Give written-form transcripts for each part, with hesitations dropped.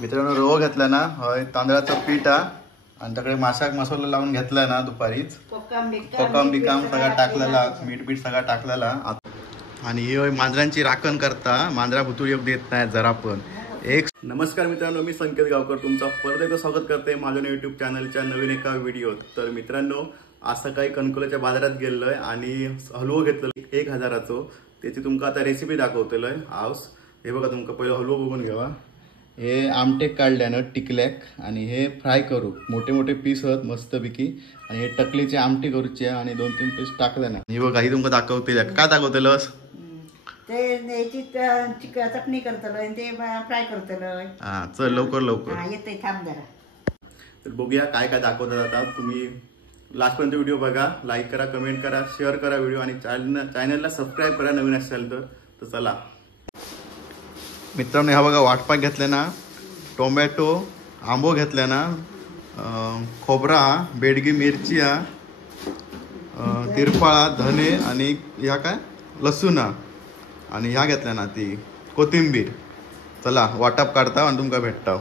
मित्रांनो रवो घेतला ना हय तांदळाचं पीठ आणि त्याकडे माशाक मसाला लावून घेतलाय ना दुपारीच कोकम बिकाम सगळा टाकलेला मीठ सगळा टाकलेला आणि ही मांजरांची राखण करता मांजरा भुतूर योग देत नाही जरा पण एक नमस्कार मित्रांनो मी संकेत गावकर तुमचं परत एकदा स्वागत करते माझ्या यूट्यूब चॅनलच्या नवीन एका व्हिडिओत। तर मित्रांनो आज सकाळी कणकोल्याच्या बाजारात गेलोय आणि हलवो घेतलेला 1000चा त्याची तुमका आता रेसिपी दाखवतलोय। हाऊस हे बघा तुमका पहिलं हलवो बघून घ्यावा। हे आमटे काढल्यानं टिकल्याक आणि हे फ्राय करू मोठे मोठे पीस आहेत मस्तपैकी आणि हे टकलीचे आमटी करूचे आणि 2-3 पीस टाकल्यानं हे बघा ही तुमका दाखवतले काय दाखवतलस ते याची चटणी करतलोय ते फ्राय करतलोय। हां चल लवकर येते थांब जरा। तर बघूया काय काय दाखवतात आता तुम्ही लास्टपर्यंत व्हिडिओ बघा लाईक करा कमेंट करा शेअर करा व्हिडिओ आणि चॅनलला सबस्क्राईब करा नवीन असेल तर चला मित्रांनो हा बघा वाटपाक घेतले ना टोमॅटो आंबो घेतले ना खोबरा बेडगी मिरची तिरफळा धने आणि ह्या काय लसूण आणि ह्या घेतल्या ना ती कोथिंबीर। चला वाटप काढता आणि तुमका भेटता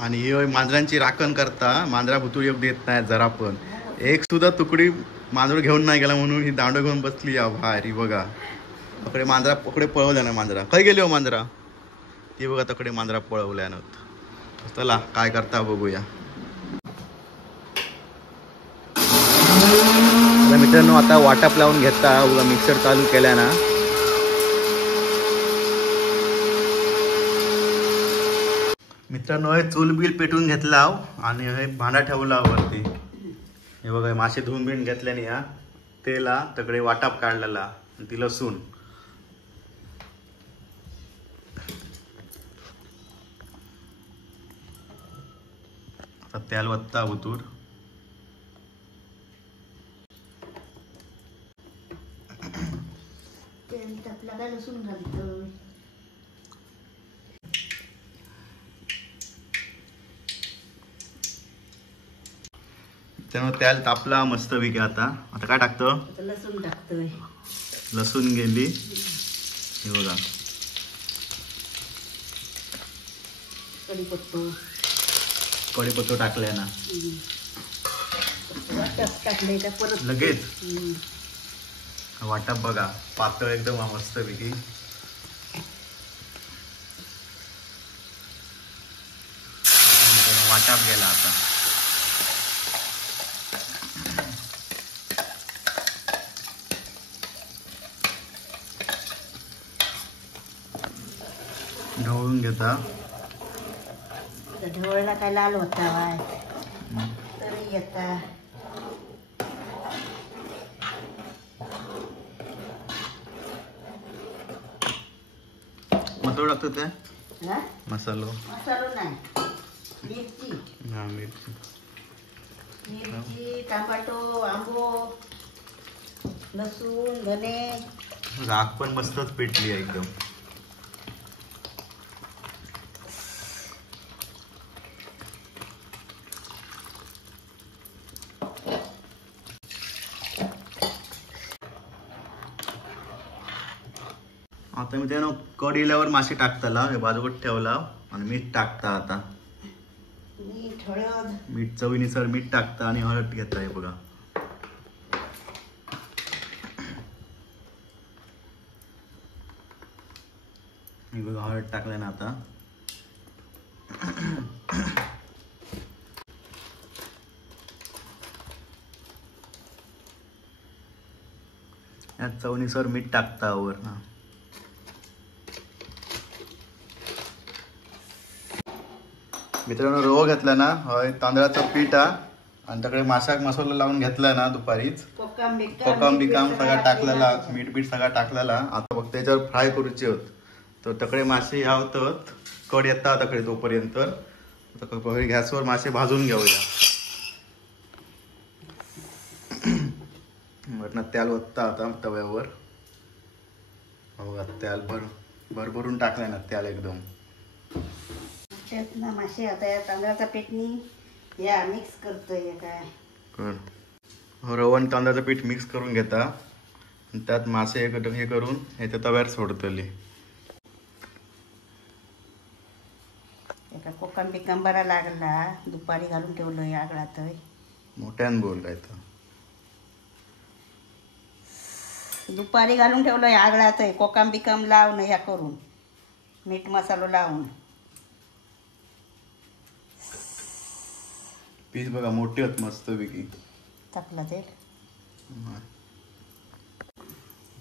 आणि ही मांजरांची राखण करता मांजरा भुतूर योग देत नाही जरा पण एक सुद्धा तुकडी मांजर घेऊन नाही गेला म्हणून ही दांडो घेऊन बसली या बाहेर ही बघा तकडे मांजरा पकडे पळवल्या ना मांजरा खय गेली हो मांजरा ती बघा तकडे मांजरा पळवल्यानं। चला काय करता बघूया। मित्रांनो आता वाटप लावून घेता बघा मिक्सर चालू केल्या ना मित्रांनो हे चूल बिल पेटून घेतला आणि हे भांडा ठेवला वरती हे बघा मासे धुवून बिन घेतल्याने या तेला तकडे वाटप काढलेला ती लसूण आता तेल वत्ता उतूर लसूण घालतो त्यामुळे तेल तापला मस्त पैकी आता काय टाकतो लसूण टाकतोय लसूण गेली हे बघा कढीपत्ता टाकलाय ना टाकले का परत लगेच वाटप बघा पातळ एकदम मस्त पैकी वाटप गेला आता ढवळून घेता ढवळला काय लाल होता तरी येता मसालो टाकतो ते मसालो नाही मिरची मिरची टमाटो आंबो लसूण धने राख पण मस्तच पेटली आहे एकदम। आता मी त्यानं कड इल्यावर मासे टाकताला हे बाजूकट ठेवला आणि मीठ टाकता आता मीठ हळद मीठ चवीनुसार मीठ टाकता आणि हळद घेता हे बघा हे बघा हळद टाकलं ना आता यात चवीनुसार मीठ टाकता वर ना मित्रांनो रवो घेतला ना हय तांदळाचं पीठ आणि त्याकडे माशाक मसाला लावून घेतलाय ना दुपारीच कोकम बिकाम सगळा टाकलेला मीठ सगळा टाकलेला आता फक्त त्याच्यावर फ्राय करूचे होत तर तकडे मासे यावतात कड येता तकडे तोपर्यंत गॅसवर मासे भाजून घेऊया वरनं तेल वत्ता आता तव्यावर बघा तेल भरभरून टाकलाय ना तेल एकदम मासे आता या तांदळाचा पेटणी या मिक्स करतोय काय रवा आणि तांदळाचं पीठ मिक्स करून घेता त्यात मासे हे करून ह्याच्या तव्यावर सोडतली का कोकम बिकम बरा लागला दुपारी घालून ठेवलं या आगळात. मोठ्यान बोल काय तर. दुपारी घालून ठेवलं या आगळात कोकम बिकम लावून ह्या करून मीठ मसालो लावून. पीस बघा मोठी होत मस्त पैकी. टाकला तेल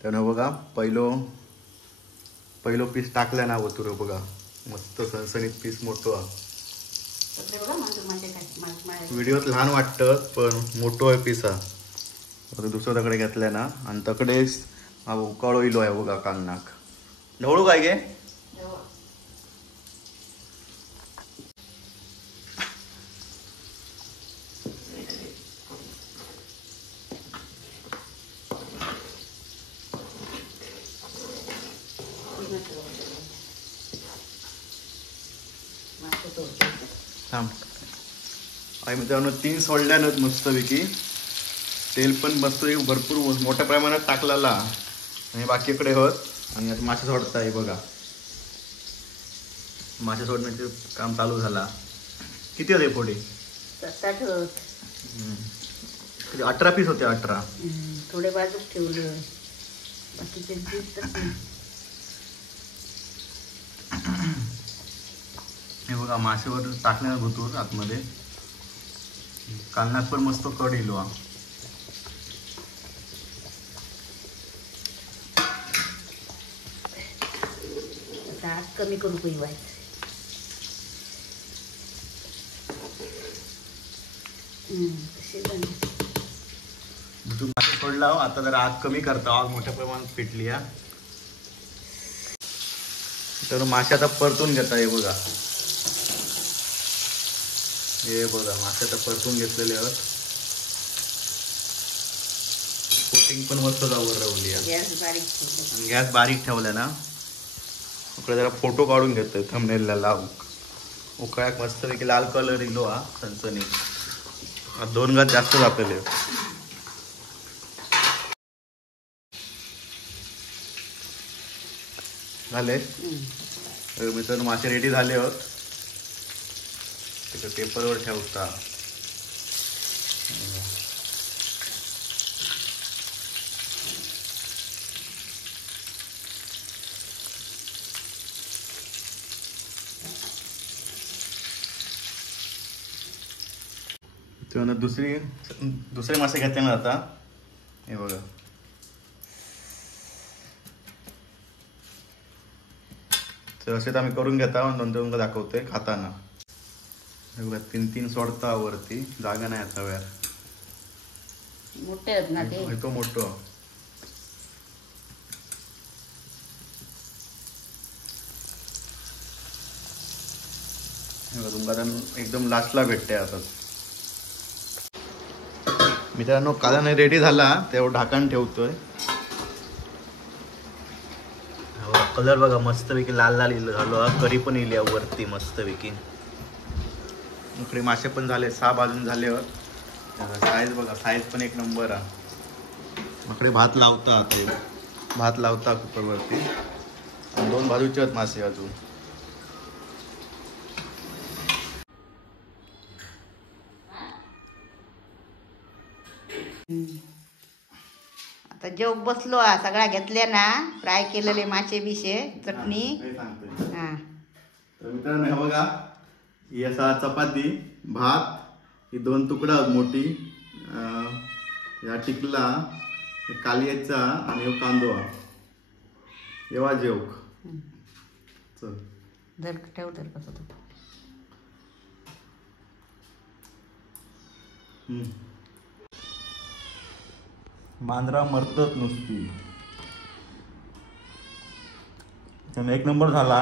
त्यानं बघा पहिलो पीस टाकला ना वतुर बघा मस्त सणसणीत पीस मोठं हा. व्हिडिओत लहान वाटतं पण मोठं आहे पीस हा. आता दुसरं तकडे घेतलाय ना आणि तकडे उकाळो इलो आहे बघा कान्नाक. ढवळू काय गे थांब. आणि मित्रांनो 3 सोडल्यानंच मस्तपैकी तेल पण मस्त भरपूर मोठ्या प्रमाणात टाकलेला आणि बाकीकडे होत. आणि आता मासे सोडता आहे बघा. मासे सोडण्याचे काम चालू झाला. किती होते पुढे 18 पीस होते. 18 थोडे बाजूच ठेवलं बाकीचे हे बघा मासेवर टाकण्यात होतो आतमध्ये. कालनात पण मस्त कड येलो हा. आज कमी करू पिवायचं. तू मासे सोडला आता जरा आग कमी करता. आग मोठ्या प्रमाणात पेटली हा. तर मासे आता परतून घेता. हे बघा मासे आता परतून घेतलेले आहेत. कोटिंग पण मस्त जावर रावली आहे. गॅस बारीक ठेवला ना. उकडे जरा फोटो काढून घेतोय थंबनेलला लावून. उकळ्याक मस्त पैकी लाल कलर इलो हा सणसणीत. 2 घात जास्त जातले. झाले मित्रांनो मासे रेडी झाले होत. त्याच्या पेपरवर ठेवता. तेव्हा दुसरे मासे घेते ना आता. हे बघा तर असे तर आम्ही करून घेता. नंतर तुमका दाखवतोय खाताना. हे बघा 3 सोडता वरती. जागा नाही आता वेळ मोठे आहेत ना ते. तो मोठो तुमका एकदम लास्टला भेटते आता. मित्रांनो कालना रेडी झाला तेव्हा ढाकण ठेवतोय. कलर बघा मस्तपैकी लाल लाल झालो. करी पण इली वरती मस्तपैकी. इकडे मासे पण झाले 6 बाजून झाले. साईज बघा साईज पण एक नंबर आहे. इकडे भात लावता कुकरवरती. 2 बाजूचे आहेत मासे अजून. आता जेव बसलो हा. सगळ्या घेतल्या ना फ्राय केलेले मासे बिशे चटणी. हा तर मित्रांनो हे बघा ही असा चपाती भात. ही 2 तुकडा मोठी. या टिकला कालियाचा आणि कांदो हा. एवा जेवक चल दर ठेव दर कसं मांजरा मरतच नुसती. एक नंबर झाला.